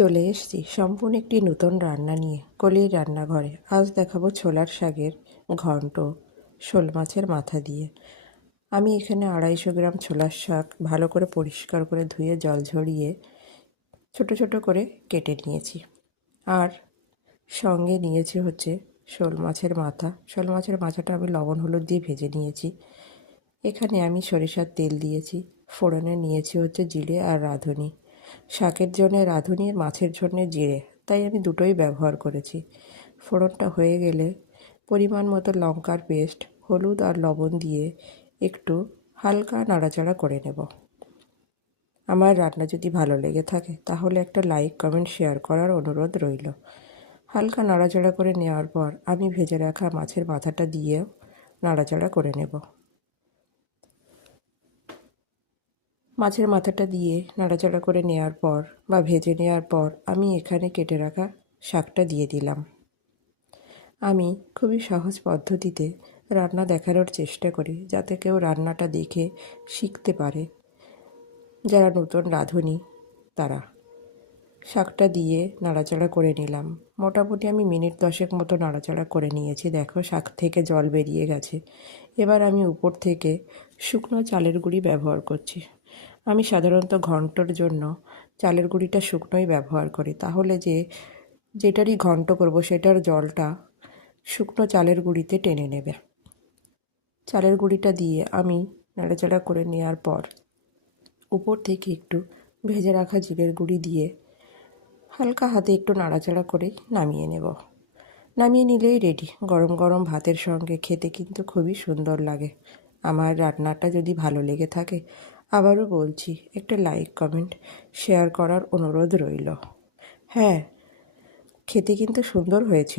চলে এসেছি সম্পূর্ণ একটি নতুন রান্না নিয়ে কলির রান্নাঘরে। আজ দেখাবো ছোলার শাকের ঘন্ট শোল মাছের মাথা দিয়ে। আমি এখানে 250 গ্রাম ছোলার শাক ভালো করে পরিষ্কার করে ধুয়ে জল ঝরিয়ে ছোট ছোট করে কেটে নিয়েছি। আর সঙ্গে নিয়েছি হচ্ছে শোল মাছের মাথা। শোল মাছের মাথাটা আমি লবণ হলুদ দিয়ে ভেজে নিয়েছি। এখানে আমি সরিষার তেল দিয়েছি, ফোড়নে নিয়েছি হচ্ছে জিরে আর রাঁধুনি। শাকের জন্য রাঁধুনি, মাছের জন্য জিরে, তাই আমি দুটোই ব্যবহার করেছি। ফোড়নটা হয়ে গেলে পরিমাণ মতো লঙ্কার পেস্ট, হলুদ আর লবণ দিয়ে একটু হালকা নাড়াচাড়া করে নেব। আমার রান্না যদি ভালো লেগে থাকে তাহলে একটা লাইক, কমেন্ট, শেয়ার করার অনুরোধ রইল। হালকা নাড়াচাড়া করে নেওয়ার পর আমি ভেজে রাখা মাছের মাথাটা দিয়েও নাড়াচাড়া করে নেব। মাছের মাথাটা দিয়ে নাড়াচাড়া করে নেওয়ার পর বা ভেজে নেওয়ার পর আমি এখানে কেটে রাখা শাকটা দিয়ে দিলাম। আমি খুবই সহজ পদ্ধতিতে রান্না দেখানোর চেষ্টা করি যাতে কেউ রান্নাটা দেখে শিখতে পারে, যারা নতুন রাঁধুনি তারা। শাকটা দিয়ে নাড়াচাড়া করে নিলাম। মোটামুটি আমি মিনিট 10 মতো নাড়াচাড়া করে নিয়েছি। দেখো, শাক থেকে জল বেরিয়ে গেছে। এবার আমি উপর থেকে শুকনো চালের গুঁড়ি ব্যবহার করছি। আমি সাধারণত ঘন্টর জন্য চালের গুঁড়িটা শুকনোই ব্যবহার করি, তাহলে যেটারই ঘন্ট করব সেটার জলটা শুকনো চালের গুঁড়িতে টেনে নেবে। চালের গুঁড়িটা দিয়ে আমি নাড়াচাড়া করে নেওয়ার পর উপর থেকে একটু ভেজে রাখা জিরের গুঁড়ি দিয়ে হালকা হাতে একটু নাড়াচাড়া করেই নামিয়ে নেব। নামিয়ে নিলেই রেডি। গরম গরম ভাতের সঙ্গে খেতে কিন্তু খুবই সুন্দর লাগে। আমার রান্নাটা যদি ভালো লেগে থাকে, আবারও বলছি, একটা লাইক, কমেন্ট, শেয়ার করার অনুরোধ রইল। হ্যাঁ, খেতে কিন্তু সুন্দর হয়েছে।